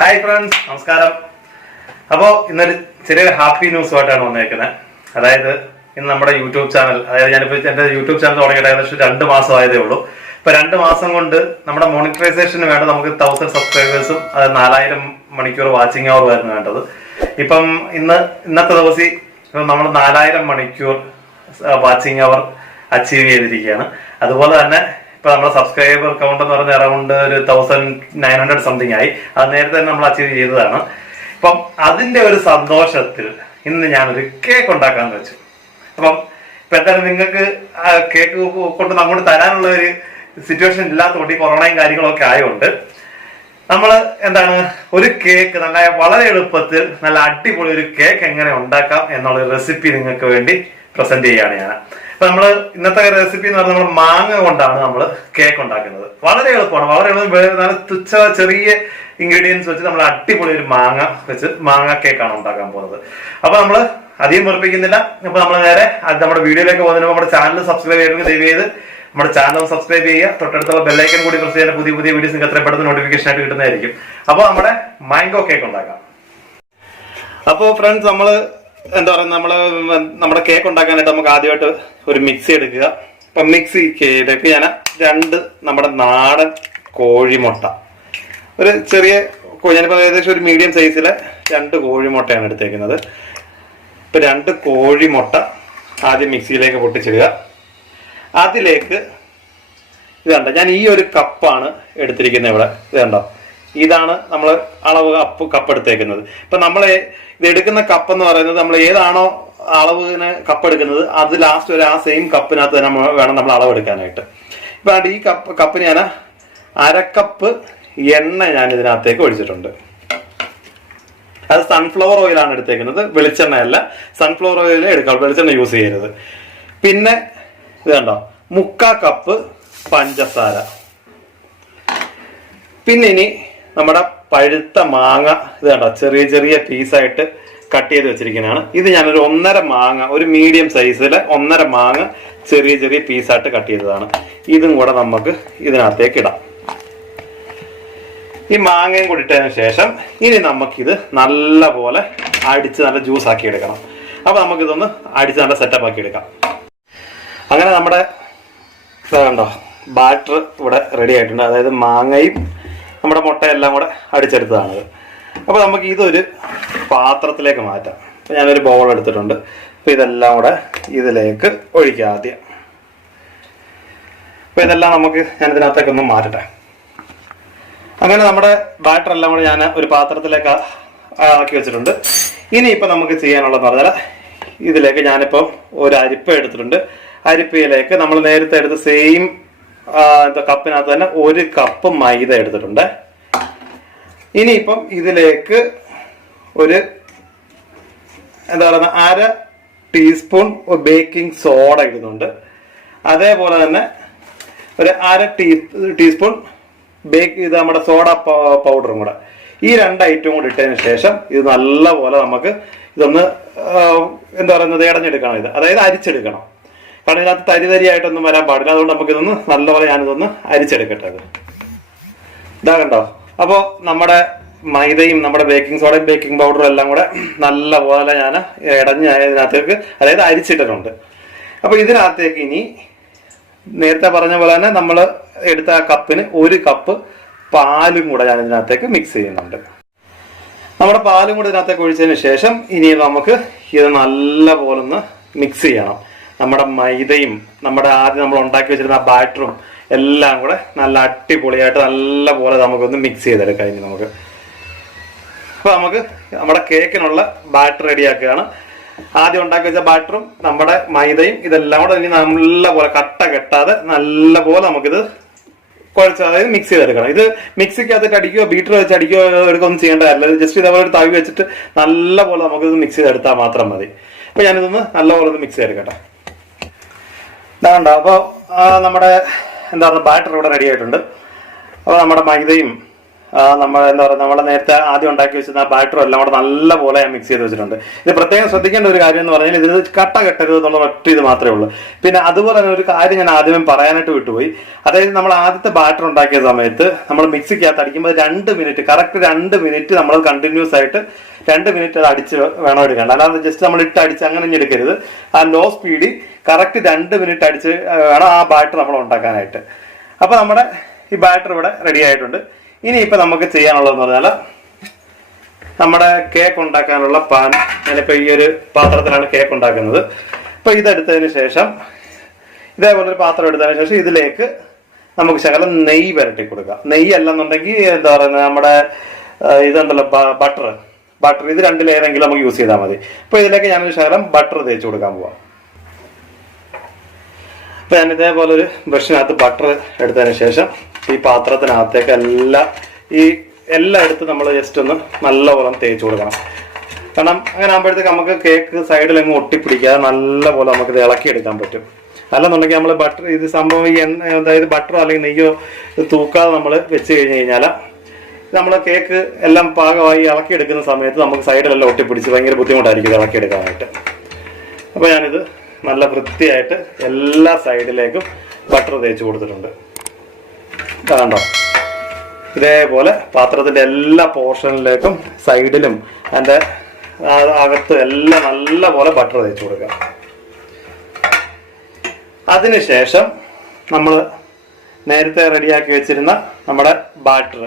Hi friends, നമസ്കാരം. അപ്പോൾ ഇന്നൊരു ചെറിയൊരു ഹാപ്പി ന്യൂസുമായിട്ടാണ് വന്നേക്കുന്നത്. അതായത് ഇന്ന് നമ്മുടെ യൂട്യൂബ് ചാനൽ, അതായത് ഞാനിപ്പോൾ എൻ്റെ യൂട്യൂബ് ചാനൽ തുടങ്ങിയിട്ട് ഏകദേശം 2 മാസം ആയതേ ഉള്ളൂ. ഇപ്പൊ 2 മാസം കൊണ്ട് നമ്മുടെ മോണിറ്ററൈസേഷന് വേണ്ട നമുക്ക് 1000 സബ്സ്ക്രൈബേഴ്സും അതായത് 4000 മണിക്കൂർ വാച്ചിങ് അവർ ആയിരുന്നു വേണ്ടത്. ഇപ്പം ഇന്നത്തെ ദിവസം നമ്മൾ 4000 മണിക്കൂർ വാച്ചിങ് അവർ അച്ചീവ് ചെയ്തിരിക്കുകയാണ്. അതുപോലെ തന്നെ ഇപ്പൊ നമ്മുടെ സബ്സ്ക്രൈബർ കൗണ്ട് എന്ന് പറഞ്ഞ അറൗണ്ട് ഒരു 1900 സംതിങ് ആയി. അത് നേരത്തെ തന്നെ നമ്മൾ അച്ചീവ് ചെയ്തതാണ്. അപ്പം അതിന്റെ ഒരു സന്തോഷത്തിൽ ഇന്ന് ഞാനൊരു കേക്ക് ഉണ്ടാക്കാന്ന് വെച്ചു. അപ്പം ഇപ്പൊ എന്തായാലും നിങ്ങൾക്ക് കേക്ക് കൊണ്ട് അങ്ങോട്ട് തരാനുള്ള ഒരു സിറ്റുവേഷൻ ഇല്ലാത്തതുകൊണ്ട് ഈ കൊറോണയും കാര്യങ്ങളൊക്കെ ആയതുകൊണ്ട് നമ്മൾ ഒരു കേക്ക് വളരെ എളുപ്പത്തിൽ നല്ല അടിപൊളി ഒരു കേക്ക് എങ്ങനെ ഉണ്ടാക്കാം എന്നുള്ള റെസിപ്പി നിങ്ങൾക്ക് വേണ്ടി പ്രസന്റ് ചെയ്യാണ് ഞാൻ. അപ്പൊ നമ്മള് ഇന്നത്തെ റെസിപ്പി എന്ന് പറഞ്ഞാൽ നമ്മൾ മാങ്ങ കൊണ്ടാണ് നമ്മൾ കേക്ക് ഉണ്ടാക്കുന്നത്. വളരെ എളുപ്പമാണ്, വളരെ നല്ല ചെറിയ ഇൻഗ്രീഡിയൻസ് വെച്ച് നമ്മൾ അടിപൊളി ഒരു മാങ്ങ വെച്ച് മാങ്ങ കേക്കാണ് ഉണ്ടാക്കാൻ പോകുന്നത്. അപ്പൊ നമ്മള് അധികം വെറുപ്പിക്കുന്നില്ല. അപ്പൊ നമ്മൾ നേരെ നമ്മുടെ വീഡിയോയിലേക്ക് പോകുന്നതിന് നമ്മുടെ ചാനൽ സബ്സ്ക്രൈബ് ചെയ്യണമെങ്കിൽ ദയവ് ചെയ്ത് നമ്മുടെ ചാനൽ സബ്സ്ക്രൈബ് ചെയ്യുക. തൊട്ടടുത്തുള്ള ബെല്ലൈക്കൻ കൂടി പ്രസ് ചെയ്യാൻ പുതിയ വീഡിയോസ് നിങ്ങൾക്ക് എത്രയും പെട്ടെന്ന് നോട്ടിഫിക്കേഷൻ ആയിട്ട് കിട്ടുന്നതായിരിക്കും. അപ്പൊ നമ്മുടെ മാംഗോ കേക്ക് ഉണ്ടാക്കാം. അപ്പോ ഫ്രണ്ട്സ്, നമ്മുടെ കേക്ക് ഉണ്ടാക്കാനായിട്ട് നമുക്ക് ആദ്യമായിട്ട് ഒരു മിക്സി എടുക്കുക. അപ്പൊ മിക്സിക്ക് ഞാൻ 2 നമ്മുടെ നാടൻ കോഴിമുട്ട, ഒരു ചെറിയ ഞാനിപ്പോ ഏകദേശം ഒരു മീഡിയം സൈസിലെ 2 കോഴിമുട്ടയാണ് എടുത്തേക്കുന്നത്. ഇപ്പൊ 2 കോഴിമുട്ട ആദ്യം മിക്സിയിലേക്ക് പൊട്ടിച്ചിടുക. അതിലേക്ക് ഇത് ഞാൻ ഈ ഒരു കപ്പാണ് എടുത്തിരിക്കുന്നത്. ഇവിടെ ഇത് കണ്ടോ, ഇതാണ് നമ്മൾ അളവ് കപ്പ് എടുത്തേക്കുന്നത്. ഇപ്പൊ നമ്മൾ ഇത് എടുക്കുന്ന കപ്പ് എന്ന് പറയുന്നത് നമ്മൾ ഏതാണോ അളവിന് കപ്പ് എടുക്കുന്നത് അത് ലാസ്റ്റ് ആ സെയിം കപ്പിനകത്ത് തന്നെ വേണം നമ്മൾ അളവ് എടുക്കാനായിട്ട്. ഇപ്പൊ ഈ കപ്പിന് ഞാൻ 1/2 കപ്പ് എണ്ണ ഞാൻ ഇതിനകത്തേക്ക് ഒഴിച്ചിട്ടുണ്ട്. അത് സൺഫ്ലവർ ഓയിലാണ് എടുത്തേക്കുന്നത്, വെളിച്ചെണ്ണയല്ല. സൺഫ്ലവർ ഓയിൽ എടുക്കാം, വെളിച്ചെണ്ണ യൂസ് ചെയ്യരുത്. പിന്നെ ഇത് കണ്ടോ, 1/4 കപ്പ് പഞ്ചസാര. പിന്നെ ഇനി നമ്മുടെ പഴുത്ത മാങ്ങ ഇത് കണ്ടോ, ചെറിയ ചെറിയ പീസായിട്ട് കട്ട് ചെയ്ത് വെച്ചിരിക്കുന്നതാണ്. ഇത് ഞാനൊരു 1.5 മാങ്ങ, ഒരു മീഡിയം സൈസിലെ 1.5 മാങ്ങ ചെറിയ ചെറിയ പീസായിട്ട് കട്ട് ചെയ്തതാണ്. ഇതും കൂടെ നമുക്ക് ഇതിനകത്തേക്ക് ഇടാം. ഈ മാങ്ങയും കൂടി ഇട്ടതിന് ശേഷം ഇനി നമുക്കിത് നല്ല പോലെ അടിച്ച് നല്ല ജ്യൂസ് ആക്കി എടുക്കണം. അപ്പൊ നമുക്കിതൊന്ന് അടിച്ച് നല്ല സെറ്റപ്പ് ആക്കി എടുക്കാം. അങ്ങനെ നമ്മുടെ കണ്ടോ ബാറ്റർ ഇവിടെ റെഡി ആയിട്ടുണ്ട്. അതായത് മാങ്ങയും നമ്മുടെ മുട്ടയെല്ലാം കൂടെ അടിച്ചെടുത്തതാണിത്. അപ്പൊ നമുക്ക് ഇതൊരു പാത്രത്തിലേക്ക് മാറ്റാം. അപ്പൊ ഞാനൊരു ബൗൾ എടുത്തിട്ടുണ്ട്. അപ്പൊ ഇതെല്ലാം കൂടെ ഇതിലേക്ക് ഒഴിക്കാം ആദ്യം. അപ്പൊ ഇതെല്ലാം ഞാൻ ഇതിനകത്തേക്കൊന്ന് മാറ്റട്ടെ. അങ്ങനെ നമ്മുടെ ബാറ്റർ എല്ലാം കൂടെ ഞാൻ ഒരു പാത്രത്തിലേക്ക് ആക്കി വെച്ചിട്ടുണ്ട്. ഇനി ഇപ്പൊ നമുക്ക് ചെയ്യാനുള്ളതെന്ന് പറഞ്ഞാൽ ഇതിലേക്ക് ഞാനിപ്പം ഒരു അരിപ്പ എടുത്തിട്ടുണ്ട്. അരിപ്പയിലേക്ക് നമ്മൾ നേരത്തെ എടുത്ത സെയിം കപ്പിനകത്ത് തന്നെ 1 കപ്പ് മൈദ എടുത്തിട്ടുണ്ട്. ഇനിയിപ്പം ഇതിലേക്ക് ഒരു 1/2 ടീസ്പൂൺ ബേക്കിംഗ് സോഡ ഇടുന്നുണ്ട്. അതേപോലെ തന്നെ ഒരു 1/2 ടീസ്പൂൺ ഇത് നമ്മുടെ സോഡ പൗഡറും കൂടെ. ഈ 2 ഐറ്റവും കൂടി ഇട്ടതിന് ശേഷം ഇത് നല്ലപോലെ നമുക്ക് ഇതൊന്ന് ഇടഞ്ഞെടുക്കണം. ഇത് അതായത് അരിച്ചെടുക്കണം. കാരണം ഇതിനകത്ത് തരിതരിയായിട്ടൊന്നും വരാൻ പാടില്ല. അതുകൊണ്ട് നമുക്കിതൊന്ന് നല്ലപോലെ ഞാനിതൊന്ന് അരിച്ചെടുക്കട്ടെ. ഇതാ കണ്ടോ. അപ്പോൾ നമ്മുടെ മൈദയും നമ്മുടെ ബേക്കിംഗ് സോഡയും ബേക്കിംഗ് പൗഡറും എല്ലാം കൂടെ നല്ലപോലെ ഞാൻ ഇതിനകത്തേക്ക് അതായത് അരിച്ചിട്ടിട്ടുണ്ട്. അപ്പൊ ഇതിനകത്തേക്ക് ഇനി നേരത്തെ പറഞ്ഞ പോലെ തന്നെ നമ്മൾ എടുത്ത ആ കപ്പിന് 1 കപ്പ് പാലും കൂടെ ഞാൻ ഇതിനകത്തേക്ക് മിക്സ് ചെയ്യുന്നുണ്ട്. നമ്മുടെ പാലും കൂടെ ഇതിനകത്തേക്ക് ഒഴിച്ചതിന് ശേഷം ഇനി നമുക്ക് ഇത് നല്ലപോലെ ഒന്ന് മിക്സ് ചെയ്യണം. നമ്മുടെ മൈദയും നമ്മുടെ ആദ്യം നമ്മൾ ഉണ്ടാക്കി വെച്ചിരുന്ന ബാറ്ററും എല്ലാം കൂടെ നല്ല അടിപൊളിയായിട്ട് നല്ലപോലെ നമുക്കൊന്ന് മിക്സ് ചെയ്തെടുക്കാം. ഇനി നമുക്ക് അപ്പൊ നമുക്ക് നമ്മുടെ കേക്കിനുള്ള ബാറ്റർ റെഡിയാക്കുകയാണ്. ആദ്യം ഉണ്ടാക്കി വെച്ച ബാറ്ററും നമ്മുടെ മൈദയും ഇതെല്ലാം കൂടെ ഇനി നല്ലപോലെ കട്ട കെട്ടാതെ നല്ലപോലെ നമുക്കിത് കുഴച്ച് അതായത് മിക്സ് ചെയ്തെടുക്കണം. ഇത് മിക്സിക്കകത്തിട്ട് അടിക്കുകയോ ബീറ്റർ വെച്ച് അടിക്കുകയോ എടുക്കുകയൊന്നും ചെയ്യേണ്ടതല്ല. ജസ്റ്റ് ഇതേപോലെ ഒരു തവി വെച്ചിട്ട് നല്ലപോലെ നമുക്കിത് മിക്സ് ചെയ്തെടുത്താൽ മാത്രം മതി. അപ്പൊ ഞാനിതൊന്ന് നല്ലപോലെ ഒന്ന് മിക്സ് ചെയ്തെടുക്കട്ടെ. ഇതാണ്ടോ. അപ്പോൾ നമ്മുടെ ബാറ്റർ ഇവിടെ റെഡി ആയിട്ടുണ്ട്. അപ്പോൾ നമ്മുടെ മൈദയും നമ്മൾ എന്താ പറയുക, നമ്മളെ നേരത്തെ ആദ്യം ഉണ്ടാക്കി വെച്ചിരുന്ന ആ ബാറ്ററും എല്ലാം കൂടെ നല്ലപോലെ ഞാൻ മിക്സ് ചെയ്ത് വെച്ചിട്ടുണ്ട്. ഇത് പ്രത്യേകം ശ്രദ്ധിക്കേണ്ട ഒരു കാര്യം എന്ന് പറഞ്ഞാൽ ഇതിന് കട്ട കെട്ടരുത് എന്നുള്ള ഒറ്റ ഇത് മാത്രമേ ഉള്ളൂ. പിന്നെ അതുപോലെ തന്നെ ഒരു കാര്യം ഞാൻ ആദ്യമേ പറയാനായിട്ട് വിട്ടുപോയി. അതായത് നമ്മൾ ആദ്യത്തെ ബാറ്റർ ഉണ്ടാക്കിയ സമയത്ത് നമ്മൾ മിക്സിക്കകത്ത് അടിക്കുമ്പോൾ 2 മിനിറ്റ്, കറക്റ്റ് 2 മിനിറ്റ് നമ്മൾ കണ്ടിന്യൂസ് ആയിട്ട് 2 മിനിറ്റ് അത് അടിച്ച് വേണം എടുക്കേണ്ട. അല്ലാതെ ജസ്റ്റ് നമ്മൾ ഇട്ട് അടിച്ച് അങ്ങനെ ഇനി എടുക്കരുത്. ആ ലോ സ്പീഡിൽ കറക്റ്റ് 2 മിനിറ്റ് അടിച്ച് വേണം ആ ബാറ്റർ നമ്മൾ ഉണ്ടാക്കാനായിട്ട്. അപ്പൊ നമ്മുടെ ഈ ബാറ്റർ ഇവിടെ റെഡി ആയിട്ടുണ്ട്. ഇനിയിപ്പോ നമുക്ക് ചെയ്യാനുള്ളതെന്ന് പറഞ്ഞാൽ നമ്മുടെ കേക്ക് ഉണ്ടാക്കാനുള്ള പാൻ, ഞാനിപ്പോ ഈ ഒരു പാത്രത്തിലാണ് കേക്ക് ഉണ്ടാക്കുന്നത്. അപ്പൊ ഇതെടുത്തതിന് ശേഷം ഇതേപോലെ ഒരു പാത്രം എടുത്തതിന് ശേഷം ഇതിലേക്ക് നമുക്ക് ശകലം നെയ്യ് പുരട്ടി കൊടുക്കാം. നെയ്യ് അല്ലെന്നുണ്ടെങ്കിൽ എന്താ പറയുന്നത്, നമ്മുടെ ഇതുണ്ടല്ലോ ബട്ടർ, ഇത് രണ്ടിലേതെങ്കിലും നമുക്ക് യൂസ് ചെയ്താൽ മതി. അപ്പൊ ഇതിലേക്ക് ഞാനൊരു ശകലം ബട്ടർ തേച്ച് കൊടുക്കാൻ പോവാം. അപ്പൊ ഞാൻ ഇതേപോലെ ഒരു ബ്രഷിനകത്ത് ബട്ടർ എടുത്തതിന് ശേഷം ഈ പാത്രത്തിനകത്തേക്ക് എല്ലാം എടുത്ത് നമ്മൾ ജസ്റ്റ് ഒന്ന് നല്ലപോലെ തേച്ച് കൊടുക്കണം. കാരണം അങ്ങനെ ആകുമ്പോഴത്തേക്ക് നമുക്ക് കേക്ക് സൈഡിലെങ്ങും ഒട്ടിപ്പിടിക്കാതെ നല്ലപോലെ നമുക്ക് ഇത് ഇളക്കിയെടുക്കാൻ പറ്റും. അല്ലെന്നുണ്ടെങ്കിൽ നമ്മൾ ബട്ടർ ഇത് സംഭവം ഈ അതായത് ബട്ടറോ അല്ലെങ്കിൽ നെയ്യോ തൂക്കാതെ നമ്മൾ വെച്ച് കഴിഞ്ഞാൽ നമ്മൾ കേക്ക് എല്ലാം പാകമായി ഇളക്കിയെടുക്കുന്ന സമയത്ത് നമുക്ക് സൈഡിലെല്ലാം ഒട്ടിപ്പിടിച്ച് ഭയങ്കര ബുദ്ധിമുട്ടായിരിക്കും ഇത് ഇളക്കിയെടുക്കാനായിട്ട്. അപ്പോൾ ഞാനിത് നല്ല വൃത്തിയായിട്ട് എല്ലാ സൈഡിലേക്കും ബട്ടർ തേച്ച് കൊടുത്തിട്ടുണ്ട്. കണ്ടോ, ഇതേപോലെ പാത്രത്തിന്റെ എല്ലാ പോർഷനിലേക്കും സൈഡിലും അതിൻ്റെ അകത്ത് എല്ലാം നല്ല പോലെ ബട്ടർ തേച്ച് കൊടുക്കുക. അതിനുശേഷം നമ്മൾ നേരത്തെ റെഡിയാക്കി വെച്ചിരുന്ന നമ്മുടെ ബാറ്റർ,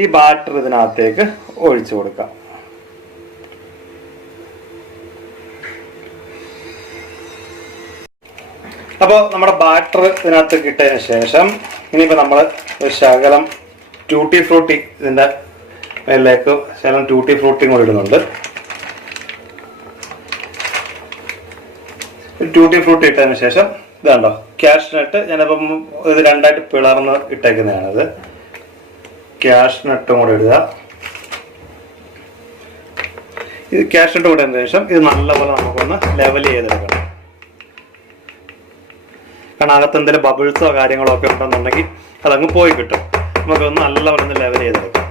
ഈ ബാറ്റർ ഇതിനകത്തേക്ക് ഒഴിച്ചു കൊടുക്കാം. അപ്പോൾ നമ്മുടെ ബാറ്റർ ഇതിനകത്ത് കിട്ടിയതിന് ശേഷം ഇനിയിപ്പോൾ നമ്മൾ ഒരു ശകലം ട്യൂട്ടി ഫ്രൂട്ടി ഇതിൻ്റെ മേലിലേക്ക് ശകലം ട്യൂട്ടി ഫ്രൂട്ടിയും കൂടി ഇടുന്നുണ്ട്. ട്യൂട്ടി ഫ്രൂട്ടി ഇട്ടതിന് ശേഷം ഇതാണ്ടോ ക്യാഷ്നട്ട്, ഞാനിപ്പം ഇത് രണ്ടായിട്ട് പിളർന്ന് ഇട്ടേക്കുന്നതാണിത്. ക്യാഷ്നട്ടും കൂടെ ഇടുക. ഇത് ക്യാഷ്നട്ട് കൂടെ ഇട്ടതിന് ശേഷം ഇത് നല്ലപോലെ നമുക്കൊന്ന് ലെവൽ ചെയ്തെടുക്കണം. കാരണം അകത്ത് എന്തെങ്കിലും ബബിൾസോ കാര്യങ്ങളോ ഒക്കെ ഉണ്ടെന്നുണ്ടെങ്കിൽ അതങ്ങ് പോയി കിട്ടും. നമുക്കൊന്ന് നല്ലപോലെ ഒന്ന് ലെവൽ ചെയ്തെടുക്കാം.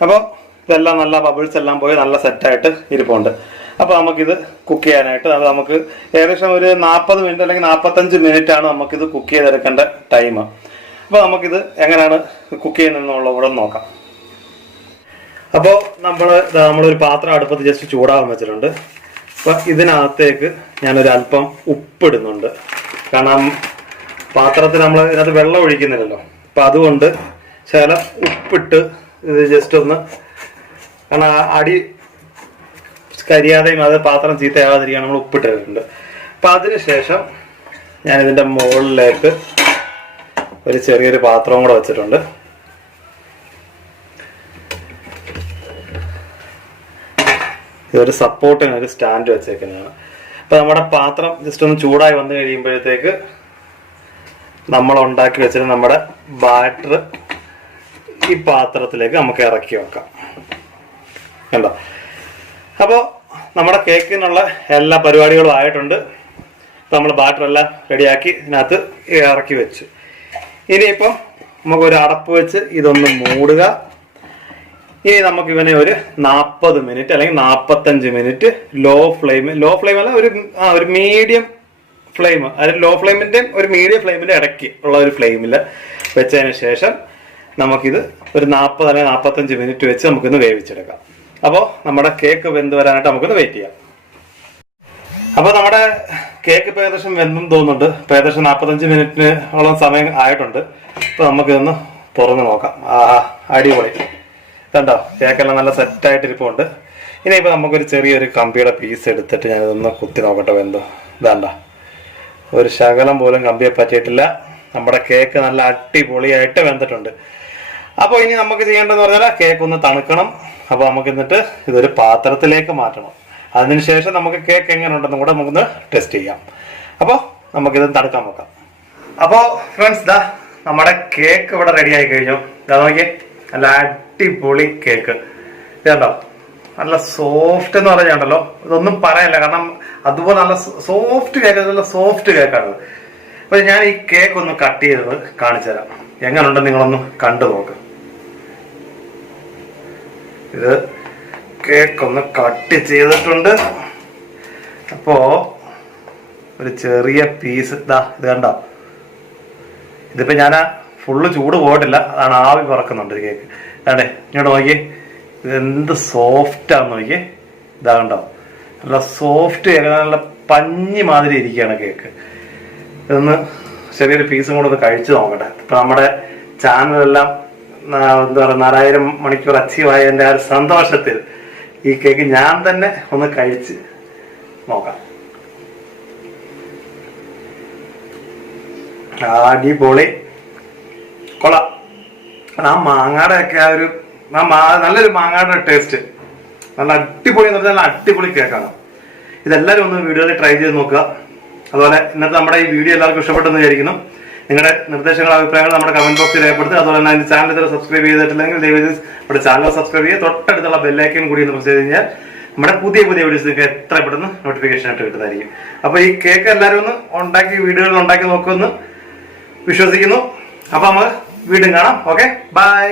അപ്പോൾ ഇതെല്ലാം നല്ല ബബിൾസ് എല്ലാം പോയി നല്ല സെറ്റായിട്ട് ഇരിപ്പുണ്ട്. അപ്പോൾ നമുക്കിത് കുക്ക് ചെയ്യാനായിട്ട് അത് നമുക്ക് ഏകദേശം ഒരു 40 മിനിറ്റ് അല്ലെങ്കിൽ 45 മിനിറ്റാണ് നമുക്കിത് കുക്ക് ചെയ്തെടുക്കേണ്ട ടൈം. അപ്പോൾ നമുക്കിത് എങ്ങനെയാണ് കുക്ക് ചെയ്യുന്നതെന്നുള്ളത് കൂടെ നോക്കാം. അപ്പോൾ നമ്മളൊരു പാത്രം അടുപ്പത്ത് ജസ്റ്റ് ചൂടാകാൻ വെച്ചിട്ടുണ്ട്. അപ്പോൾ ഇതിനകത്തേക്ക് ഞാനൊരു അല്പം ഉപ്പിടുന്നുണ്ട്. കാരണം പാത്രത്തിൽ നമ്മൾ ഇതിനകത്ത് വെള്ളം ഒഴിക്കുന്നില്ലല്ലോ, അപ്പം അതുകൊണ്ട് ശകലം ഉപ്പിട്ട് ഇത് ജസ്റ്റ് ഒന്ന്, കാരണം അടി കരിയാതെയും അത് പാത്രം ചീത്തയാവാതിരിക്കാൻ നമ്മൾ ഉപ്പിട്ടിട്ടുണ്ട്. അപ്പം അതിനുശേഷം ഞാനിതിൻ്റെ മുകളിലേക്ക് ഒരു ചെറിയൊരു പാത്രവും കൂടെ വെച്ചിട്ടുണ്ട്. ഇതൊരു സപ്പോർട്ടിന് ഒരു സ്റ്റാൻഡ് വെച്ചേക്കുന്നതാണ്. അപ്പം നമ്മുടെ പാത്രം ജസ്റ്റ് ഒന്ന് ചൂടായി വന്നു കഴിയുമ്പോഴത്തേക്ക് നമ്മൾ ഉണ്ടാക്കി വെച്ചിട്ട് നമ്മുടെ ബാറ്റർ ഈ പാത്രത്തിലേക്ക് നമുക്ക് ഇറക്കി വെക്കാം. കണ്ടോ, അപ്പോൾ നമ്മുടെ കേക്കിനുള്ള എല്ലാ പരിപാടികളും ആയിട്ടുണ്ട്. നമ്മൾ ബാറ്റർ എല്ലാം റെഡിയാക്കി ഇതിനകത്ത് ഇറക്കി വെച്ചു. ഇനിയിപ്പം നമുക്കൊരു അടപ്പ് വെച്ച് ഇതൊന്ന് മൂടുക. ഇനി നമുക്ക് ഇവനെ ഒരു 40 മിനിറ്റ് അല്ലെങ്കിൽ 45 മിനിറ്റ് ലോ ഫ്ലെയിം അല്ല, ഒരു മീഡിയം ഫ്ലെയിം, അതായത് ലോ ഫ്ലെയിമിന്റെ ഒരു മീഡിയം ഫ്ലെയിമിന്റെ ഇടയ്ക്ക് ഉള്ള ഒരു ഫ്ലെയിമിൽ വെച്ചതിന് ശേഷം നമുക്കിത് ഒരു 40 അല്ലെങ്കിൽ 45 മിനിറ്റ് വെച്ച് നമുക്കിന്ന് വേവിച്ചെടുക്കാം. അപ്പോൾ നമ്മുടെ കേക്ക് വെന്ത് വരാനായിട്ട് നമുക്കിന്ന് വെയിറ്റ് ചെയ്യാം. അപ്പോൾ നമ്മുടെ കേക്ക് ഇപ്പോൾ ഏകദേശം വെന്തും തോന്നുന്നുണ്ട്. ഇപ്പോൾ ഏകദേശം 45 മിനിറ്റിനോളം സമയം ആയിട്ടുണ്ട്. അപ്പോൾ നമുക്കിതൊന്ന് തുറന്ന് നോക്കാം. അടിപൊളി, കണ്ടോ, കേക്കെല്ലാം നല്ല സെറ്റായിട്ട് ഇരിപ്പുണ്ട്. ഇനിയിപ്പോൾ നമുക്കൊരു ചെറിയൊരു കമ്പിയുടെ പീസ് എടുത്തിട്ട് ഞാനിതൊന്ന് കുത്തി നോക്കട്ടെ വെന്തോ. ഇതാണ്ട, ഒരു ശകലം പോലും കമ്പിയെ പറ്റിയിട്ടില്ല. നമ്മുടെ കേക്ക് നല്ല അടിപൊളിയായിട്ട് വെന്തിട്ടുണ്ട്. അപ്പോൾ ഇനി നമുക്ക് ചെയ്യേണ്ടതെന്ന് പറഞ്ഞാൽ കേക്ക് ഒന്ന് തണുക്കണം. അപ്പോൾ നമുക്ക് എന്നിട്ട് ഇതൊരു പാത്രത്തിലേക്ക് മാറ്റണം. അതിനുശേഷം നമുക്ക് കേക്ക് എങ്ങനെ ഉണ്ടെന്നും കൂടെ നമുക്കൊന്ന് ടെസ്റ്റ് ചെയ്യാം. അപ്പോൾ നമുക്കിത് തണുക്കാൻ നോക്കാം. അപ്പോൾ ഫ്രണ്ട്സ്, ദാ നമ്മുടെ കേക്ക് ഇവിടെ റെഡി ആയി കഴിഞ്ഞു. ഇതാ നോക്കിയേ, നല്ല അടിപൊളി കേക്ക്. ഇത് കണ്ടോ, നല്ല സോഫ്റ്റ് എന്ന് പറഞ്ഞാണ്ടല്ലോ, ഇതൊന്നും പറയല്ല. കാരണം അതുപോലെ നല്ല സോഫ്റ്റ് കേക്ക്, നല്ല സോഫ്റ്റ് കേക്കാണ്. അപ്പൊ ഞാൻ ഈ കേക്ക് ഒന്ന് കട്ട് ചെയ്തത് കാണിച്ചു തരാം. എങ്ങനെയുണ്ടെന്ന് നിങ്ങളൊന്ന് കണ്ടു നോക്ക്. ഇത് കേക്കൊന്ന് കട്ട് ചെയ്തിട്ടുണ്ട്. അപ്പോ ഒരു ചെറിയ പീസ് ഇത് കണ്ടോ. ഇതിപ്പോ ഞാൻ ഫുള്ള് ചൂട് പോയിട്ടില്ല, അതാണ് ആവി പറക്കുന്നുണ്ട് കേക്ക്. അതെ ഇങ്ങോട്ട് നോക്കിയേ, ഇതെന്ത് സോഫ്റ്റാന്ന് നോക്കിയേ. ഇതാ കണ്ടോ, നല്ല സോഫ്റ്റ് കേക്ക്, നല്ല പഞ്ഞി മാതിരി ഇരിക്കുകയാണ് കേക്ക്. ഇതൊന്ന് ചെറിയൊരു പീസും കൂടെ ഒന്ന് കഴിച്ചു നോക്കട്ടെ. ഇപ്പൊ നമ്മുടെ ചാനലെല്ലാം എന്താ പറയുക 4000 മണിക്കൂർ അച്ചീവ് ആയതിന്റെ ആ ഒരു സന്തോഷത്തിൽ ഈ കേക്ക് ഞാൻ തന്നെ ഒന്ന് കഴിച്ച് നോക്കാം. അടിപൊളി, കൊള്ളാം. ആ മാങ്ങയുടെ ഒക്കെ ആ ഒരു നല്ലൊരു മാങ്ങയുടെ ടേസ്റ്റ്, നല്ല അടിപൊളി എന്ന് പറഞ്ഞാൽ അടിപൊളി കേക്കാണ്. ഇതെല്ലാവരും ഒന്ന് വീഡിയോയിൽ ട്രൈ ചെയ്ത് നോക്കുക. അതുപോലെ ഇന്നത്തെ നമ്മുടെ ഈ വീഡിയോ എല്ലാവർക്കും ഇഷ്ടപ്പെട്ടെന്ന് വിചാരിക്കുന്നു. നിങ്ങളുടെ നിർദ്ദേശങ്ങൾ, അഭിപ്രായങ്ങൾ നമ്മുടെ കമന്റ് ബോക്സിൽ രേഖപ്പെടുത്തുക. അതുപോലെ തന്നെ അതിന്റെ ചാനൽ ഇതുവരെ സബ്സ്ക്രൈബ് ചെയ്തിട്ടില്ലെങ്കിൽ ദയവായി നമ്മുടെ ചാനൽ സബ്സ്ക്രൈബ് ചെയ്യുക. തൊട്ടടുത്തുള്ള ബെല്ലൈക്കൻ കൂടി ഒന്ന് പ്രസ് ചെയ്ത് കഴിഞ്ഞാൽ നമ്മുടെ പുതിയ വീഡിയോസ് നിങ്ങൾക്ക് എത്ര പെട്ടെന്ന് നോട്ടിഫിക്കേഷൻ ആയിട്ട് കിട്ടുന്നതായിരിക്കും. അപ്പൊ ഈ കേക്ക് എല്ലാവരും ഒന്ന് വീഡിയോകൾ ഉണ്ടാക്കി നോക്കുമെന്ന് വിശ്വസിക്കുന്നു. അപ്പൊ നമുക്ക് വീണ്ടും കാണാം. Okay, by.